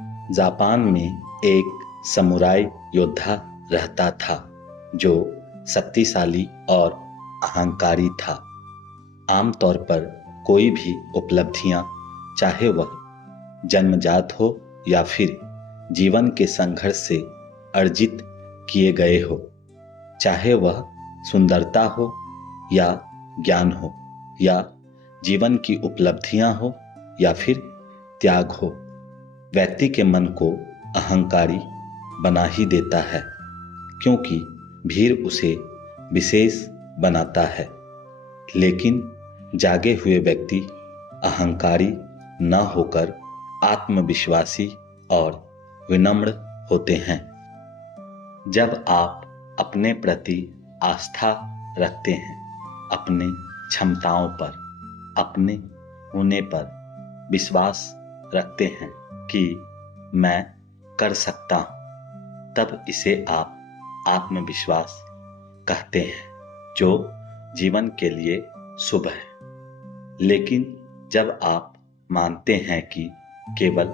Japan में एक samurai योद्धा रहता था जो शक्तिशाली और अहंकारी था। आमतौर पर कोई भी उपलब्धियां, चाहे वह जन्मजात हो या फिर जीवन के संघर्ष से अर्जित किए गए हो, चाहे वह सुंदरता हो या ज्ञान हो या जीवन की उपलब्धियां हो या फिर त्याग हो, व्यक्ति के मन को अहंकारी बना ही देता है, क्योंकि भीड़ उसे विशेष बनाता है। लेकिन जागे हुए व्यक्ति अहंकारी न होकर आत्मविश्वासी और विनम्र होते हैं। जब आप अपने प्रति आस्था रखते हैं, अपने क्षमताओं पर, अपने होने पर विश्वास रखते हैं कि मैं कर सकता हूं, तब इसे आप आत्मविश्वास कहते हैं, जो जीवन के लिए शुभ है। लेकिन जब आप मानते हैं कि केवल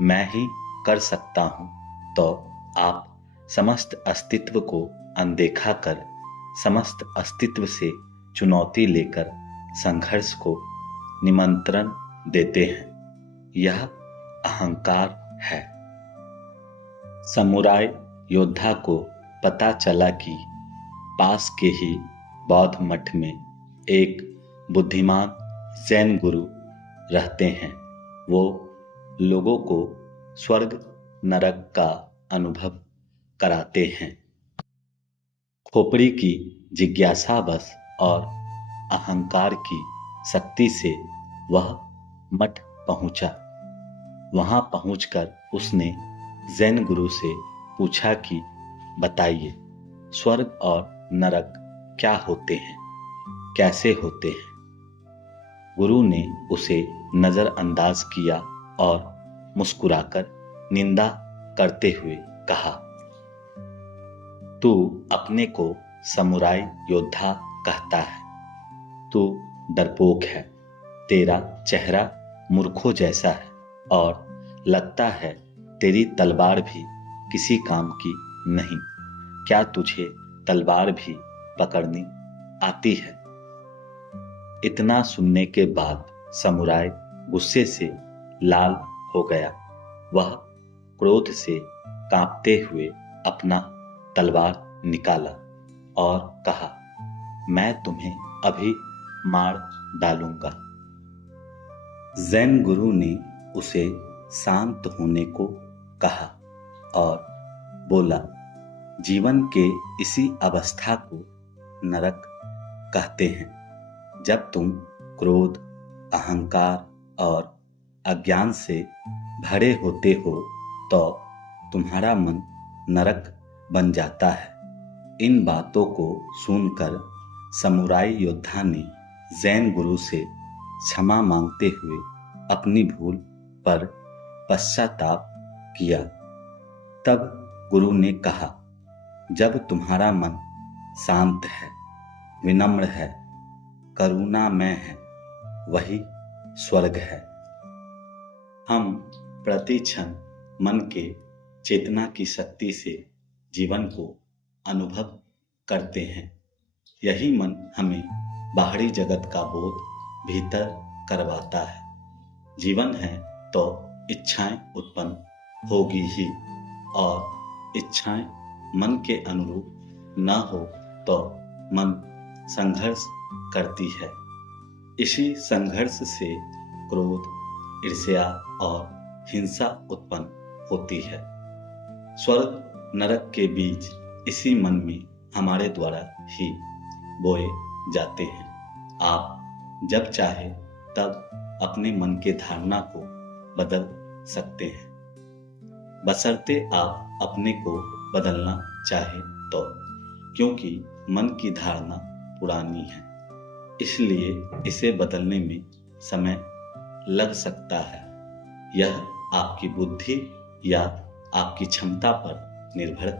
मैं ही कर सकता हूं, तो आप समस्त अस्तित्व को अनदेखा कर समस्त अस्तित्व से चुनौती लेकर संघर्ष को निमंत्रण देते हैं। यह अहंकार है। समुराई योद्धा को पता चला कि पास के ही बौद्ध मठ में एक बुद्धिमान जैन गुरु रहते हैं। वो लोगों को स्वर्ग नरक का अनुभव कराते हैं। खोपड़ी की जिज्ञासावश और अहंकार की शक्ति से वह मठ पहुंचा। वहां पहुंचकर उसने जैन गुरु से पूछा कि बताइए, स्वर्ग और नरक क्या होते हैं, कैसे होते हैं? गुरु ने उसे नजरअंदाज किया और मुस्कुराकर निंदा करते हुए कहा, तू अपने को समुराई योद्धा कहता है, तू डरपोक है, तेरा चेहरा मूर्खों जैसा है और लगता है तेरी तलवार भी किसी काम की नहीं। क्या तुझे तलवार भी पकड़नी आती है? इतना सुनने के बाद समुराई गुस्से से लाल हो गया। वह क्रोध से कांपते हुए अपना तलवार निकाला और कहा, मैं तुम्हें अभी मार डालूंगा। जैन गुरु ने उसे शांत होने को कहा और बोला, जीवन के इसी अवस्था को नरक कहते हैं। जब तुम क्रोध, अहंकार और अज्ञान से भरे होते हो तो तुम्हारा मन नरक बन जाता है। इन बातों को सुनकर समुराई योद्धा ने जैन गुरु से क्षमा मांगते हुए अपनी भूल पर पश्चाताप किया। तब गुरु ने कहा, जब तुम्हारा मन शांत है, विनम्र है, करुणामय है, वही स्वर्ग है। हम प्रति क्षण मन के चेतना की शक्ति से जीवन को अनुभव करते हैं। यही मन हमें बाहरी जगत का बोध भीतर करवाता है। जीवन है तो इच्छाएं उत्पन्न होगी ही, और इच्छाएं मन के अनुरूप न हो तो मन संघर्ष करती है। इसी संघर्ष से क्रोध, ईर्ष्या और हिंसा उत्पन्न होती है। स्वर्ग नरक के बीज इसी मन में हमारे द्वारा ही बोए जाते हैं। आप जब चाहे तब अपने मन के धारणा को बदल सकते हैं, बशर्ते आप अपने को बदलना चाहे तो, क्योंकि मन की धारणा पुरानी है, इसलिए इसे बदलने में समय लग सकता है। यह आपकी बुद्धि या आपकी क्षमता पर निर्भर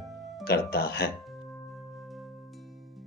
करता है।